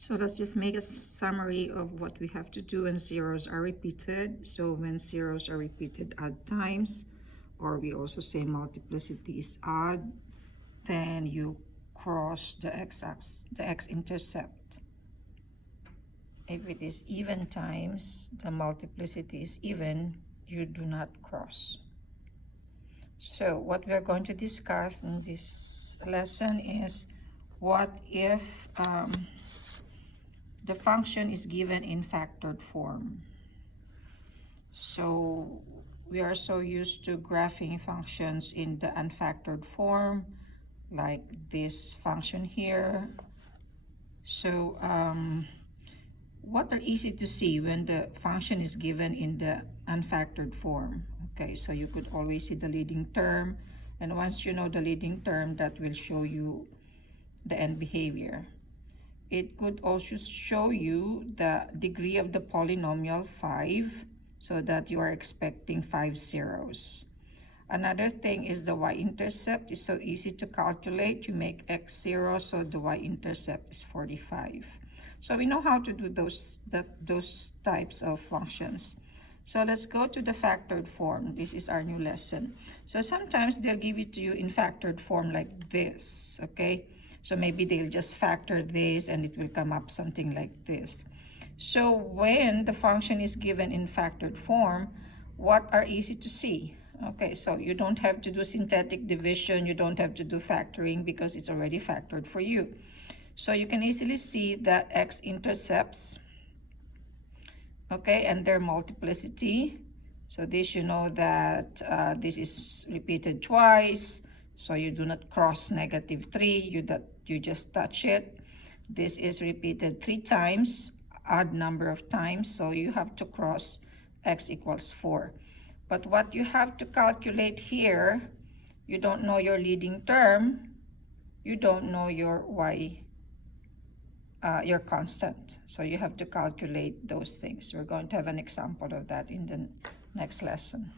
So let's just make a summary of what we have to do when zeros are repeated. So when zeros are repeated odd times, or we also say multiplicity is odd, then you cross the x-axis, the x-intercept. If it is even times, the multiplicity is even, you do not cross. So what we are going to discuss in this lesson is what if the function is given in factored form. So we are so used to graphing functions in the unfactored form, like this function here. So what are easy to see when the function is given in the unfactored form? Okay, so you could always see the leading term, and once you know the leading term, that will show you the end behavior. It could also show you the degree of the polynomial 5, so that you are expecting 5 zeros. Another thing is the y-intercept is so easy to calculate. You make x 0, so the y-intercept is 45. So we know how to do those types of functions. So let's go to the factored form. This is our new lesson. So sometimes they'll give it to you in factored form like this, okay? So maybe they'll just factor this and it will come up something like this. So when the function is given in factored form, what are easy to see? Okay, so you don't have to do synthetic division, you don't have to do factoring because it's already factored for you. So you can easily see that x-intercepts, okay, and their multiplicity. So this, you know that this is repeated twice, so you do not cross -3, you just touch it. This is repeated 3 times, odd number of times, so you have to cross x equals 4. But what you have to calculate here, you don't know your leading term, you don't know your y, your constant. So you have to calculate those things. We're going to have an example of that in the next lesson.